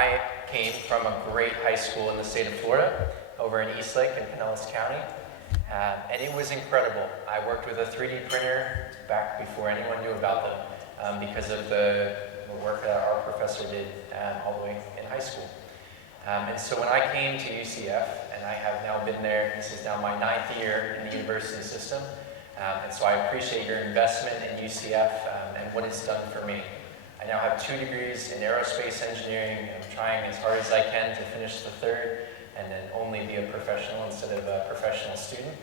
I came from a great high school in the state of Florida, over in Eastlake in Pinellas County, and it was incredible. I worked with a 3D printer back before anyone knew about them because of the work that our professor did all the way in high school. And so when I came to UCF, and I have now been there, this is now my 9th year in the university system, and so I appreciate your investment in UCF and what it's done for me. I now have 2 degrees in aerospace engineering, and I'm trying as hard as I can to finish the 3rd, and then only be a professional instead of a professional student.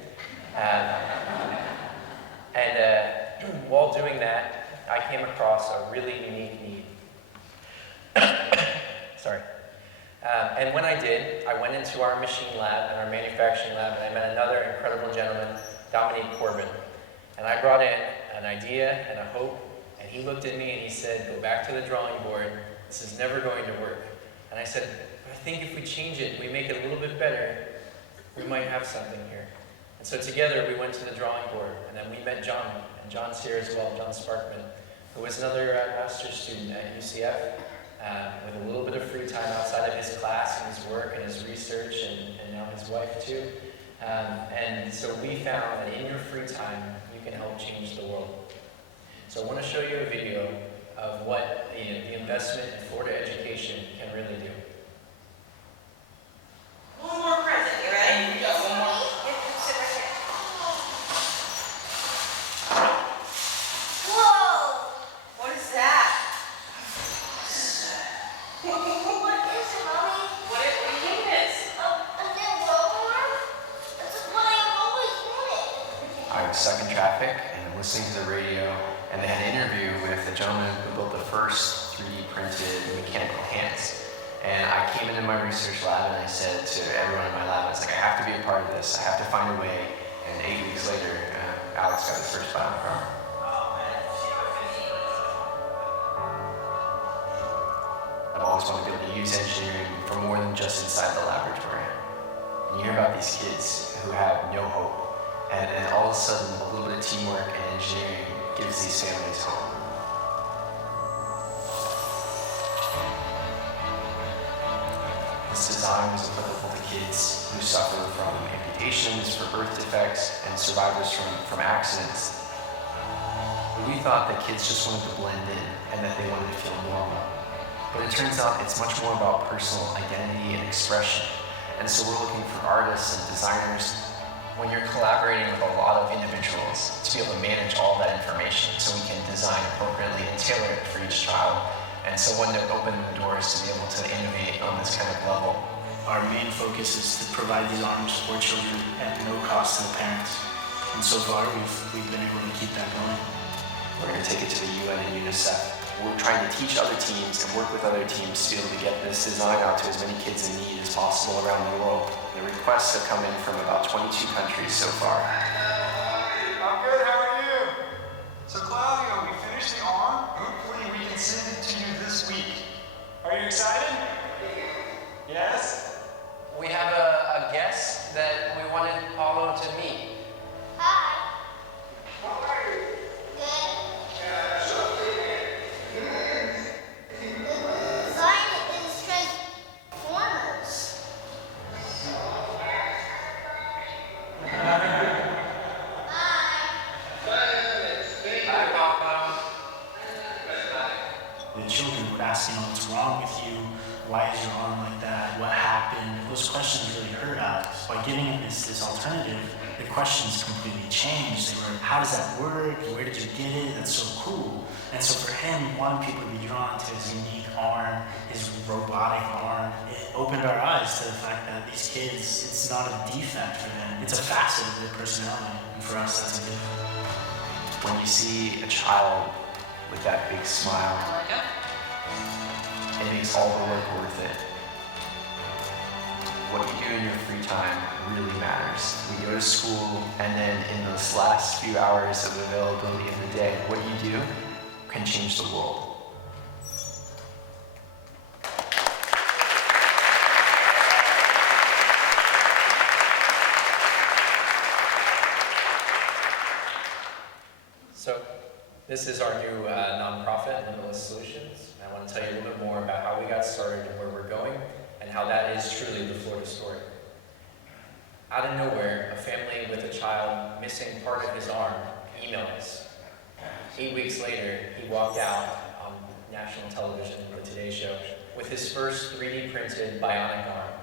While doing that, I came across a really unique need. Sorry. And when I did, I went into our machine lab and our manufacturing lab, and I met another incredible gentleman, Dominique Corbin. And I brought in an idea and a hope, and he looked at me and he said, go back to the drawing board, this is never going to work. And I said, but I think if we change it, we make it a little bit better, we might have something here. And so together we went to the drawing board, and then we met John, and John's here as well, John Sparkman, who was another master's student at UCF, with a little bit of free time outside of his class and his work and his research, and now his wife too. And so we found that in your free time, you can help change the world. So I want to show you a video of what the investment in Florida education can really do. One more present, you ready? Yeah, one more. Yep, sit right here. Whoa! What is that? What is it, Mommy? What do you think it is? A new roller? That's what I've always wanted. I was stuck in traffic and listening to the radio, and they had an interview with a gentleman who built the first 3D printed mechanical hands. And I came into my research lab and I said to everyone in my lab, I was like, I have to be a part of this. I have to find a way. And 8 weeks later, Alex got his first bionic arm. I've always wanted to be able to use engineering for more than just inside the laboratory. And you hear about these kids who have no hope, and all of a sudden, a little bit of teamwork and engineering gives these families hope. This design was applicable to kids who suffer from amputations, for birth defects, and survivors from accidents. We thought that kids just wanted to blend in and that they wanted to feel normal. But it turns out it's much more about personal identity and expression. And so we're looking for artists and designers. When you're collaborating with a lot of individuals, to be able to manage all that information so we can design appropriately and tailor it for each child. And so one that opened the doors to be able to innovate on this kind of level. Our main focus is to provide these arms for children at no cost to the parents. And so far, we've been able to keep that going. We're going to take it to the UN and UNICEF. We're trying to teach other teams and work with other teams to be able to get this design out to as many kids in need as possible around the world. The requests have come in from about 22 countries so far. I'm good, how are you? So Claudio, we finished the arm. Hopefully we can send it to you this week. Are you excited? Yes? We have a guest that we wanted Paulo to meet. Hi. How are you? Good. The design is Transformers. Hi, Paulo. The children would ask, what's wrong with you? Why is your arm like that? What happened? Those questions really hurt Alex. By giving him this alternative, the questions completely changed. They were, how does that work? Where did you get it? That's so cool. And so for him, he wanted people to be drawn to his unique arm, his robotic arm. It opened our eyes to the fact that these kids, it's not a defect for them. It's a facet of their personality. And for us, that's a gift. When you see a child with that big smile, it makes all the work worth it. What you do in your free time really matters. We go to school, and then in those last few hours of availability in the day, what you do can change the world. So, this is our new nonprofit, Limitless Solutions. I want to tell you a little bit more about how we got started and where we're going. going, and how that is truly the Florida story. Out of nowhere, a family with a child missing part of his arm emailed us. 8 weeks later, he walked out on national television, the Today Show, with his first 3D printed bionic arm,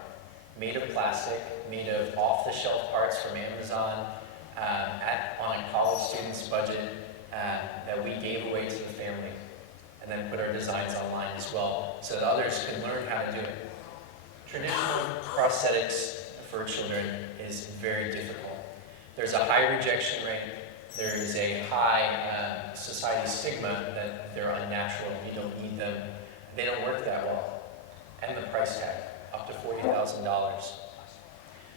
made of plastic, made of off-the-shelf parts from Amazon, on a college student's budget, that we gave away to the family, and then put our designs online as well, so that others can learn how to do it. Traditional prosthetics for children is very difficult. There's a high rejection rate. There is a high society stigma that they're unnatural, you don't need them. They don't work that well. And the price tag, up to $40,000.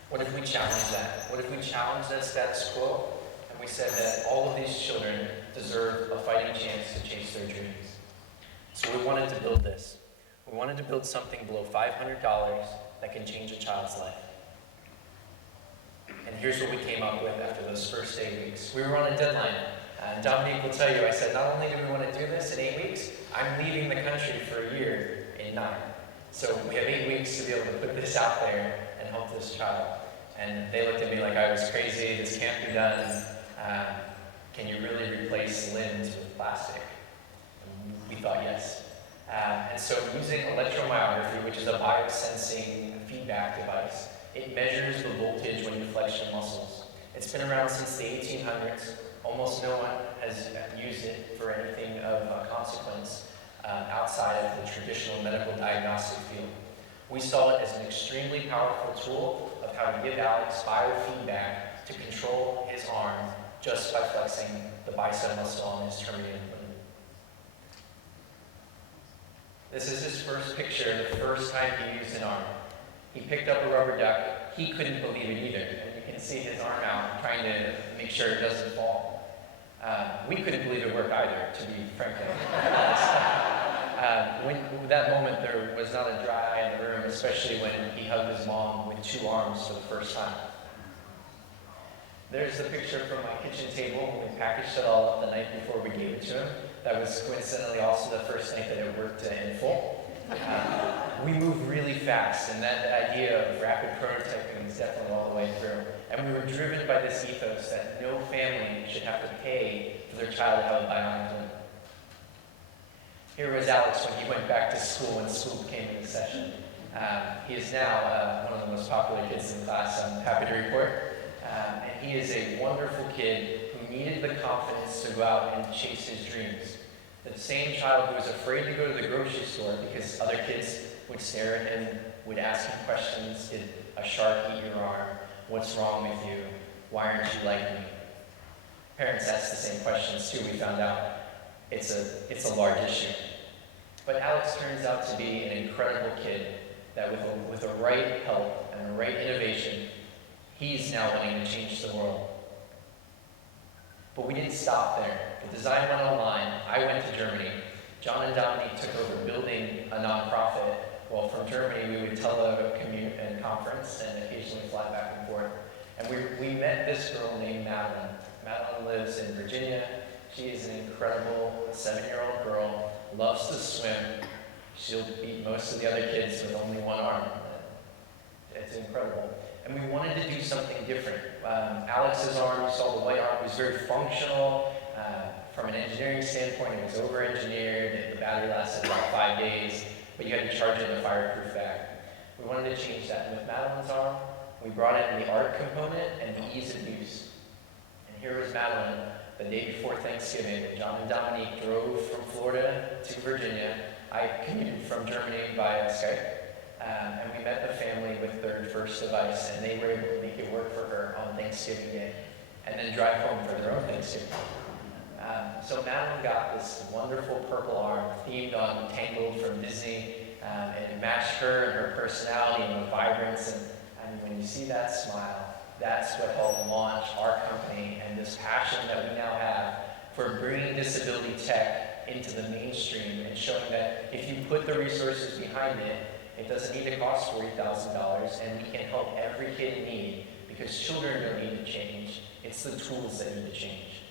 What if we challenge that? What if we challenge that status quo and we said that all of these children deserve a fighting chance to chase their dreams? So we wanted to build this. We wanted to build something below $500 that can change a child's life. And here's what we came up with after those first 8 weeks. We were on a deadline. And Dominique will tell you, I said, not only do we want to do this in 8 weeks, I'm leaving the country for a year in 9. So we have 8 weeks to be able to put this out there and help this child. And they looked at me like I was crazy, this can't be done. Can you really replace limbs with plastic? And we thought yes. And so using electromyography, which is a biosensing feedback device, it measures the voltage when you flex your muscles. It's been around since the 1800s. Almost no one has used it for anything of consequence outside of the traditional medical diagnostic field. We saw it as an extremely powerful tool of how to give Alex biofeedback to control his arm just by flexing the bicep muscle on his terminated ligament. This is his first picture, the first time he used an arm. He picked up a rubber duck. He couldn't believe it either. And you can see his arm out trying to make sure it doesn't fall. We couldn't believe it worked either, to be frankly honest. That moment, there was not a dry eye in the room, especially when he hugged his mom with 2 arms for the first time. There's the picture from my kitchen table when we packaged it all up the night before we gave it to him. That was coincidentally also the first night that it worked in full. We move really fast, and that idea of rapid prototyping is definitely all the way through. And we were driven by this ethos that no family should have to pay for their child to have a bionic limb. Here was Alex when he went back to school when school came into session. He is now one of the most popular kids in the class, I'm happy to report. And he is a wonderful kid who needed the confidence to go out and chase his dreams. The same child who was afraid to go to the grocery store because other kids would stare at him, would ask him questions. Did a shark eat your arm? What's wrong with you? Why aren't you like me? Parents ask the same questions too, we found out. It's a large issue. But Alex turns out to be an incredible kid that with the right help and the right innovation, he's now wanting to change the world. But we didn't stop there. The design went online. I went to Germany. John and Dominique took over building a nonprofit. Well, from Germany, we would telecommute and conference and occasionally fly back and forth. And we met this girl named Madeline. Madeline lives in Virginia. She is an incredible 7-year-old girl, loves to swim. She'll beat most of the other kids with only 1 arm. It's incredible. And we wanted to do something different. Alex's arm, you saw the white arm, was very functional. From an engineering standpoint, it was over-engineered. The battery lasted about 5 days, but you had to charge it in a fireproof bag. We wanted to change that. And with Madeline's arm, we brought in the art component and the ease of use. And here was Madeline, the day before Thanksgiving. John and Dominique drove from Florida to Virginia. I commuted from Germany via Skype. And we met the family with their first device, and they were able to make it work for her on Thanksgiving Day, and then drive home for their own Thanksgiving. So Madeline got this wonderful purple arm themed on Tangled from Disney, and it matched her and her personality and the vibrance, and when you see that smile, that's what helped launch our company and this passion that we now have for bringing disability tech into the mainstream and showing that if you put the resources behind it, it doesn't need to cost $40,000, and we can help every kid in need, because children don't need to change. It's the tools that need to change.